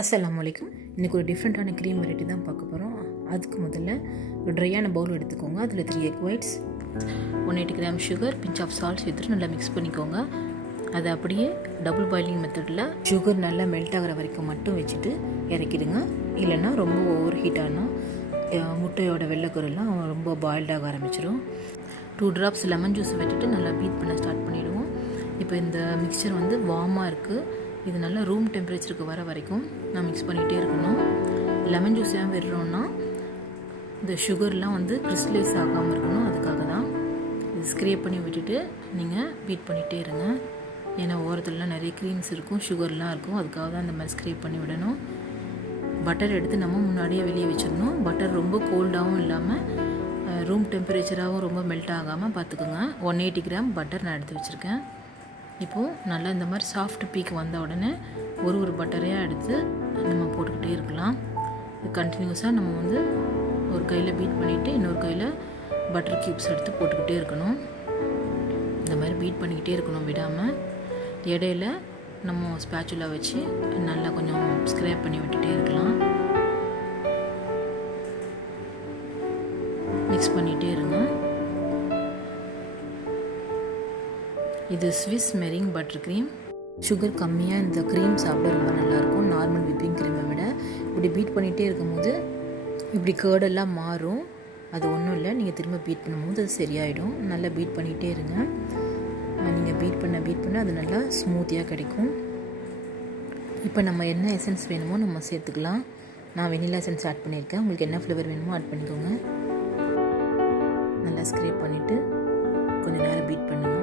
அஸ்ஸலாமு அலைக்கும். இன்றைக்கி ஒரு டிஃப்ரெண்ட்டான க்ரீம் வெரைட்டி தான் பார்க்க போகிறோம். அதுக்கு முதல்ல ஒரு ட்ரையான பவுல் எடுத்துக்கோங்க. அதில் 3 egg whites, 180 gram sugar, pinch of salt சேர்த்துட்டு நல்லா மிக்ஸ் பண்ணிக்கோங்க. அதை அப்படியே டபுள் பாயிலிங் மெத்தடில் சுகர் நல்லா மெல்ட் ஆகிற வரைக்கும் மட்டும் வச்சுட்டு இறக்கிடுங்க. இல்லைன்னா ரொம்ப ஓவர் ஹீட் ஆனால் முட்டையோட வெள்ளைக்கருலாம் ரொம்ப பாயில்டாக ஆரம்பிச்சிடும். 2 ட்ராப்ஸ் லெமன் ஜூஸ் விட்டுட்டு நல்லா பீட் பண்ண ஸ்டார்ட் பண்ணிவிடுவோம். இப்போ இந்த மிக்சர் வந்து வார்மாக இருக்குது. இது நல்லா ரூம் டெம்பரேச்சருக்கு வர வரைக்கும் நான் மிக்ஸ் பண்ணிகிட்டே இருக்கணும். லெமன் ஜூஸ் ஏன் விடுறோன்னா இந்த சுகர்லாம் வந்து கிறிஸ்டலைஸ் ஆகாமல் இருக்கணும். அதுக்காக தான் இது ஸ்க்ரேப் பண்ணி விட்டுட்டு நீங்கள் பீட் பண்ணிகிட்டே இருங்க. ஏன்னா ஓரத்துலலாம் நிறைய க்ரீம்ஸ் இருக்கும், சுகர்லாம் இருக்கும். அதுக்காக தான் இந்த மாதிரி ஸ்க்ரேப் பண்ணி விடணும். பட்டர் எடுத்து நம்ம முன்னாடியே வெளியே வச்சிடணும். பட்டர் ரொம்ப கோல்டாகவும் இல்லாமல் ரூம் டெம்பரேச்சராகவும் ரொம்ப மெல்ட் ஆகாமல் பார்த்துக்கோங்க. 180 கிராம் பட்டர் நான் எடுத்து வச்சுருக்கேன். இப்போது நல்லா இந்த மாதிரி சாஃப்ட் பீக் வந்த உடனே ஒரு பட்டரையாக எடுத்து நம்ம போட்டுக்கிட்டே இருக்கலாம். கண்டினியூஸாக நம்ம வந்து ஒரு கையில் பீட் பண்ணிவிட்டு இன்னொரு கையில் பட்டர் க்யூப்ஸ் எடுத்து போட்டுக்கிட்டே இருக்கணும். இந்த மாதிரி பீட் பண்ணிக்கிட்டே இருக்கணும் விடாமல். இடையில நம்ம ஸ்பேச்சுலா வச்சு நல்லா கொஞ்சம் ஸ்க்ரேப் பண்ணி விட்டுட்டே இருக்கலாம். மிக்ஸ் பண்ணிகிட்டே இருங்க. இது Swiss meringue butter cream. Sugar கம்மியாக இந்த க்ரீம் சாப்பிட ரொம்ப நல்லாயிருக்கும் நார்மல் விப்பிங் க்ரீமை விட. இப்படி பீட் பண்ணிகிட்டே இருக்கும்போது இப்படி கேர்டெல்லாம் மாறும். அது ஒன்றும் இல்லை, நீங்கள் திரும்ப பீட் பண்ணும்போது அது சரியாயிடும். நல்லா பீட் பண்ணிகிட்டே இருங்க. நீங்கள் பீட் பண்ண அது நல்லா ஸ்மூத்தியாக கிடைக்கும். இப்போ நம்ம என்ன எசன்ஸ் வேணுமோ நம்ம சேர்த்துக்கலாம். நான் வெனிலா எசன்ஸ் ஆட் பண்ணியிருக்கேன். உங்களுக்கு என்ன ஃப்ளேவர் வேணுமோ ஆட் பண்ணிக்கோங்க. நல்லா ஸ்க்ரேப் பண்ணிவிட்டு கொஞ்சம் நேரம் பீட் பண்ணுங்கள்.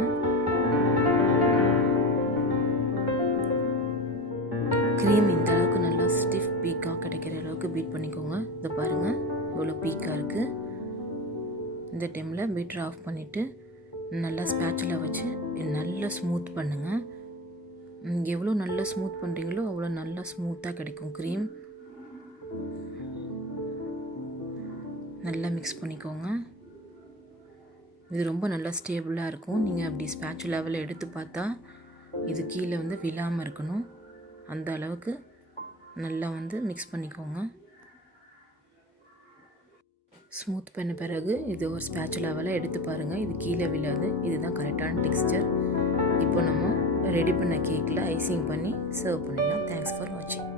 க்ரீம் இந்த அளவுக்கு நல்லா ஸ்டிஃப் பீக்காக கிடைக்கிற அளவுக்கு பீட் பண்ணிக்கோங்க. இதை பாருங்கள் இவ்வளோ பீக்காக இருக்குது. இந்த டைமில் பீட்டர் ஆஃப் பண்ணிவிட்டு நல்லா ஸ்பேச்சுலா வச்சு நல்லா ஸ்மூத் பண்ணுங்கள். எவ்வளோ நல்லா ஸ்மூத் பண்ணுறீங்களோ அவ்வளோ நல்லா ஸ்மூத்தாக கிடைக்கும் க்ரீம். நல்லா மிக்ஸ் பண்ணிக்கோங்க. இது ரொம்ப நல்லா ஸ்டேபிளாக இருக்கும். நீங்கள் அப்படி ஸ்பேச்சுலாவில் எடுத்து பார்த்தா இது கீழே வந்து விழாமல் இருக்கணும். அந்த அளவுக்கு நல்லா வந்து மிக்ஸ் பண்ணிக்கோங்க. ஸ்மூத் பண்ண பிறகு இது ஒரு ஸ்பேச்சுலாவில் எடுத்து பாருங்கள். இது கீழே விழாது. இதுதான் கரெக்டான டெக்ஸ்சர். இப்போ நம்ம ரெடி பண்ண கேக்கில் ஐசிங் பண்ணி சர்வ் பண்ணிடலாம். தேங்க்ஸ் ஃபார் வாட்சிங்.